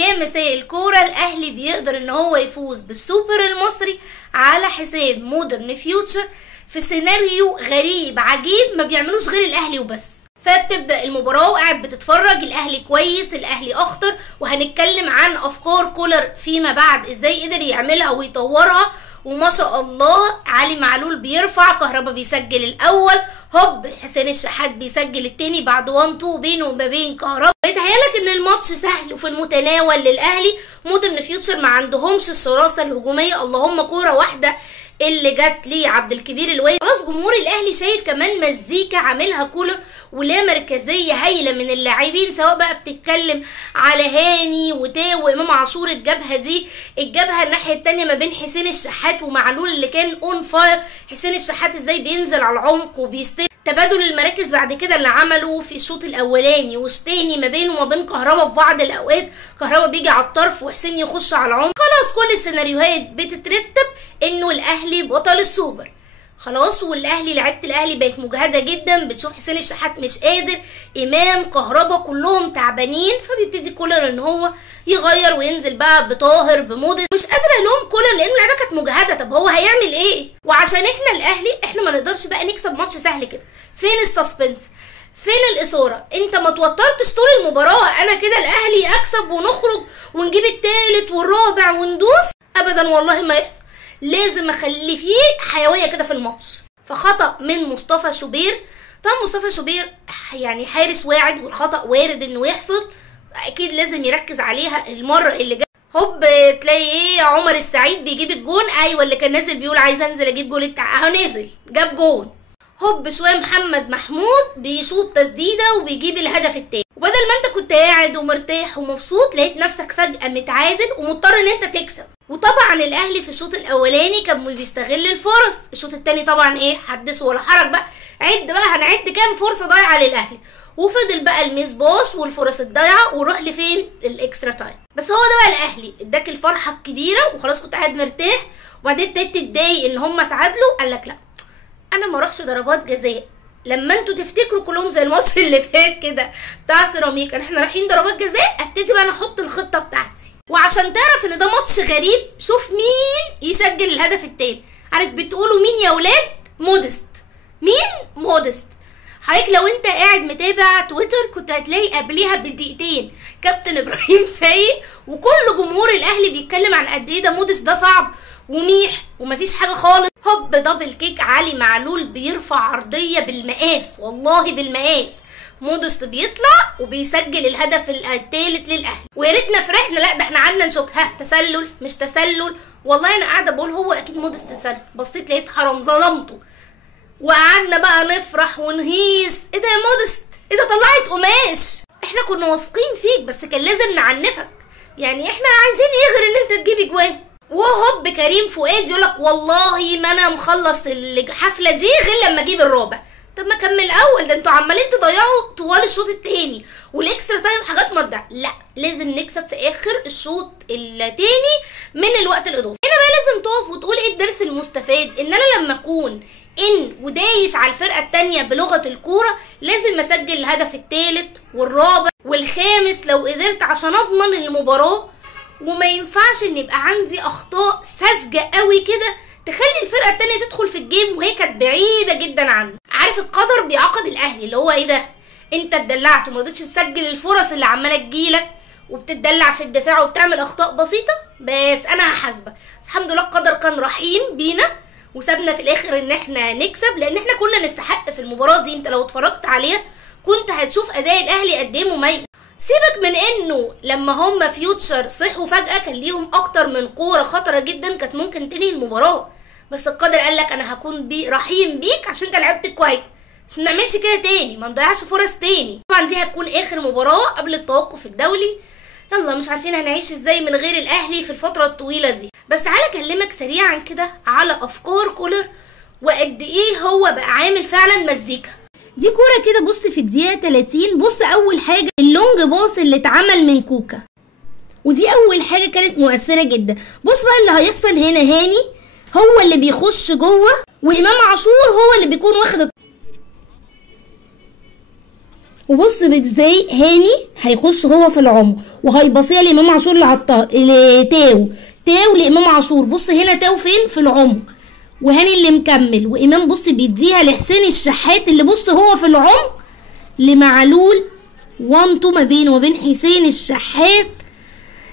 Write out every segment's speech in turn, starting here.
يا مساء الكورة. الاهلي بيقدر ان هو يفوز بالسوبر المصري على حساب مودرن فيوتشر في سيناريو غريب عجيب ما بيعملوش غير الاهلي وبس. فبتبدأ المباراة وقاعد بتتفرج، الاهلي كويس، الاهلي اخطر، وهنتكلم عن افكار كولر فيما بعد ازاي قدر يعملها ويطورها. وما شاء الله علي معلول بيرفع، كهربا بيسجل الاول، هوب حسين الشحات بيسجل التاني بعد 1-2 بينه وما بين كهربا. بيتهيألك ان الماتش سهل وفي المتناول للاهلي. مودرن فيوتشر ما عندهمش الشراسة الهجومية، اللهم كورة واحدة اللي جت ليه عبد الكبير الواد. خلاص جمهور الاهلي شايف كمان مزيكا عاملها كولر ولا مركزيه هايله من اللاعبين، سواء بقى بتتكلم على هاني وتاو وامام عاشور، الجبهه دي الجبهه الناحيه التانيه ما بين حسين الشحات ومعلول اللي كان اون فاير. حسين الشحات ازاي بينزل على العمق وبيستلم، تبادل المراكز بعد كده اللي عمله في الشوط الاولاني والتاني ما بينه وما بين كهربا. في بعض الاوقات كهربا بيجي على الطرف وحسين يخش على العمق. خلاص كل السيناريوهات بتترتب انه الاهلي بطل السوبر خلاص. والاهلي لعيبه الاهلي بقت مجهده جدا، بتشوف حسين الشحات مش قادر، امام كهربا كلهم تعبانين، فبيبتدي كولر ان هو يغير وينزل بقى بطاهر بموديس. مش قادره الوم كولر لان اللعيبه كانت مجهده، طب هو هيعمل ايه؟ وعشان احنا الاهلي احنا ما نقدرش بقى نكسب ماتش سهل كده. فين السسبنس؟ فين الاثاره؟ انت ما توترتش طول المباراه انا كده الاهلي اكسب ونخرج ونجيب الثالث والرابع وندوس، ابدا والله ما يحصل. لازم اخلي فيه حيويه كده في الماتش. فخطأ من مصطفى شوبير. طبعا مصطفى شوبير يعني حارس واعد والخطأ وارد انه يحصل، اكيد لازم يركز عليها المره اللي جايه. هوب تلاقي ايه عمر السعيد بيجيب الجون، ايوه اللي كان نازل بيقول عايز انزل اجيب جول اهو نزل جاب جون. هوب شويه محمد محمود بيشوط تسديده وبيجيب الهدف التاني. وبدل ما انت كنت قاعد ومرتاح ومبسوط لقيت نفسك فجأة متعادل ومضطر ان انت تكسب. وطبعا الاهلي في الشوط الاولاني كان بيستغل الفرص، الشوط التاني طبعا ايه حدث ولا حرج بقى، عد بقى هنعد كام فرصه ضايعه للاهلي. وفضل بقى الميس باص والفرص الضايعه وروح لفين الاكسترا تايم. بس هو ده بقى الاهلي اداك الفرحه الكبيره وخلاص كنت قاعد مرتاح، وبعدين ابتديت تتضايق ان هم اتعادلوا. قال لك لا انا ما اروحش ضربات جزاء. لما انتوا تفتكروا كلهم زي الماتش اللي فات كده بتاع سيراميكا احنا رايحين ضربات جزاء، ابتدي بقى انا احط الخطه بتاعتي. وعشان تعرف ان ده ماتش غريب شوف مين يسجل الهدف التاني. عارف بتقولوا مين يا ولاد؟ مودست. مين؟ مودست. حضرتك لو انت قاعد متابع تويتر كنت هتلاقي قبليها بدقيقتين كابتن ابراهيم فايق وكل جمهور الاهلي بيتكلم عن قد ايه ده مودست ده صعب وميح ومفيش حاجه خالص. هوب دبل كيك علي معلول بيرفع عرضيه بالمقاس، والله بالمقاس. مودست بيطلع وبيسجل الهدف الثالث للاهلي. ويا ريتنا فرحنا، لا ده احنا قعدنا نشك ها تسلل مش تسلل. والله انا قاعده بقول هو اكيد مودست تسلل، بصيت لقيت حرام ظلمته. وقعدنا بقى نفرح ونهيس، ايه ده يا مودست؟ ايه ده طلعت قماش؟ احنا كنا واثقين فيك بس كان لازم نعنفك، يعني احنا عايزين ايه غير ان انت تجيب اجوان. وهوب كريم فؤاد يقولك والله ما انا مخلص الحفله دي غير لما اجيب الرابع. طب ما كمل الاول، ده انتوا عمالين تضيعوا طوال الشوط التاني والاكسترا تايم حاجات ما تضيع. لا لازم نكسب في اخر الشوط التاني من الوقت الاضافي. هنا بقى لازم تقف وتقول ايه الدرس المستفاد، ان انا لما اكون ودايس على الفرقه التانيه بلغه الكوره لازم اسجل الهدف الثالث والرابع والخامس لو قدرت عشان اضمن المباراه. وما ينفعش ان يبقى عندي اخطاء ساذجه قوي كده تخلي الفرقه التانيه تدخل في الجيم وهي كانت بعيده جدا عنه. عارف القدر بيعاقب الاهلي اللي هو ايه ده، انت اتدلعت وما رضيتش تسجل الفرص اللي عماله تجيلك وبتتدلع في الدفاع وبتعمل اخطاء بسيطه، بس انا هحاسبك. الحمد لله القدر كان رحيم بينا وسابنا في الاخر ان احنا نكسب، لان احنا كنا نستحق في المباراه دي. انت لو اتفرجت عليها كنت هتشوف اداء الاهلي قد ايه مميز. سيبك من انه لما هم فيوتشر صحوا فجاه كان ليهم اكتر من كوره خطره جدا كانت ممكن تنهي المباراه، بس القدر قال لك انا هكون رحيم بيك عشان انت لعبت كويس، بس ما نعملش كده تاني، ما نضيعش فرص تاني. طبعا دي هتكون اخر مباراه قبل التوقف الدولي. يلا مش عارفين هنعيش ازاي من غير الاهلي في الفتره الطويله دي. بس تعالى اكلمك سريعا كده على افكار كولر وقد ايه هو بقى عامل فعلا مزيكا. دي كوره كده بص في الدقيقه 30، بص اول حاجه اللونج باص اللي اتعمل من كوكا، ودي اول حاجه كانت مؤثره جدا. بص بقى اللي هيحصل هنا، هاني هو اللي بيخش جوه وامام عاشور هو اللي بيكون واخد وبص ازاي هاني هيخش هو في العمق وهيبصيها لامام عاشور تاو لامام عاشور. بص هنا تاو فين؟ في العمق، وهاني اللي مكمل، وامام بص بيديها لحسين الشحات اللي بص هو في العمق لمعلول 1-2 ما بينه وبين حسين الشحات.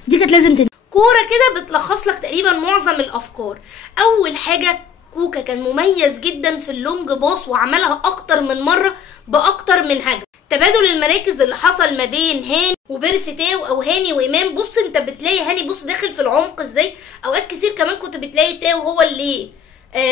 دي كانت لازم كوره كده بتلخص لك تقريبا معظم الافكار. اول حاجه كوكا كان مميز جدا في اللونج باص وعملها اكتر من مره باكتر من هجمه. تبادل المراكز اللي حصل ما بين هاني وبيرسي تاو او هاني وامام، بص انت بتلاقي هاني بص داخل في العمق ازاي. اوقات كتير كمان كنت بتلاقي تاو هو اللي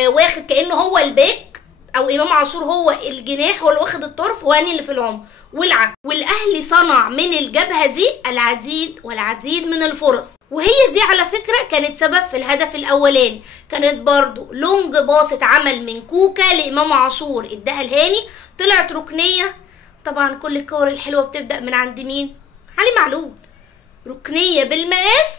واخد كانه هو الباك، او امام عاشور هو الجناح هو اللي واخد الطرف وهاني اللي في العمق والعكس. والاهلي صنع من الجبهه دي العديد والعديد من الفرص، وهي دي على فكره كانت سبب في الهدف الاولاني. كانت برضو لونج باص اتعمل من كوكا لامام عاشور اداها لهاني، طلعت ركنيه. طبعا كل الكور الحلوه بتبدا من عند مين؟ علي معلول. ركنيه بالمقاس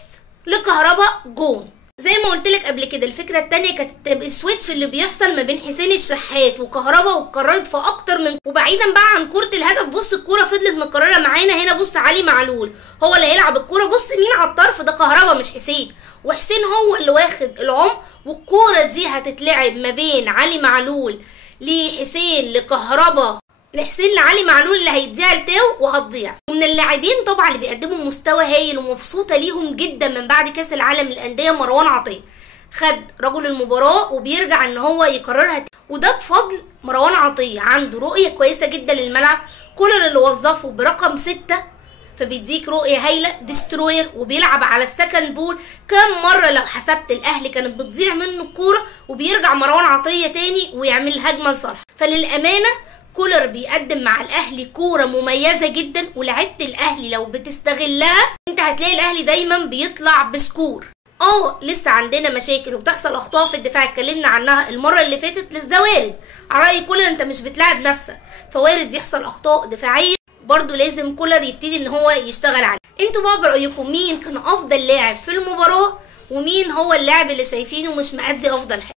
لكهربا جون. زي ما قلت لك قبل كده الفكره الثانيه كانت السويتش اللي بيحصل ما بين حسين الشحات وكهربا، واتكررت في اكتر من. وبعيدا بقى عن كره الهدف، بص الكوره فضلت متكرره معانا هنا. بص علي معلول هو اللي هيلعب الكوره، بص مين على الطرف؟ ده كهربا مش حسين، وحسين هو اللي واخد العمق. والكوره دي هتتلعب ما بين علي معلول لحسين لكهربا لحسين لعلي معلول اللي هيديها لتاو وهتضيع. ومن اللاعبين طبعا اللي بيقدموا مستوى هايل ومبسوطه ليهم جدا من بعد كاس العالم للانديه مروان عطيه، خد رجل المباراه وبيرجع ان هو يكررها وده بفضل مروان عطيه. عنده رؤيه كويسه جدا للملعب، كولر اللي وظفه برقم 6 فبيديك رؤيه هايله، ديستروير وبيلعب على السكند بول. كم مره لو حسبت الاهلي كانت بتضيع منه الكوره وبيرجع مروان عطيه تاني ويعمل هجمه لصالحه. فللامانه كولر بيقدم مع الاهلي كوره مميزه جدا، ولعيبه الاهلي لو بتستغلها انت هتلاقي الاهلي دايما بيطلع بسكور. لسه عندنا مشاكل وبتحصل اخطاء في الدفاع اتكلمنا عنها المره اللي فاتت، لسه ده وارد. على راي كولر انت مش بتلاعب نفسك، فوارد يحصل اخطاء دفاعيه برضو لازم كولر يبتدي ان هو يشتغل عليها. انتوا بقى برايكم مين كان افضل لاعب في المباراه، ومين هو اللاعب اللي شايفينه مش مأدي افضل حاجه؟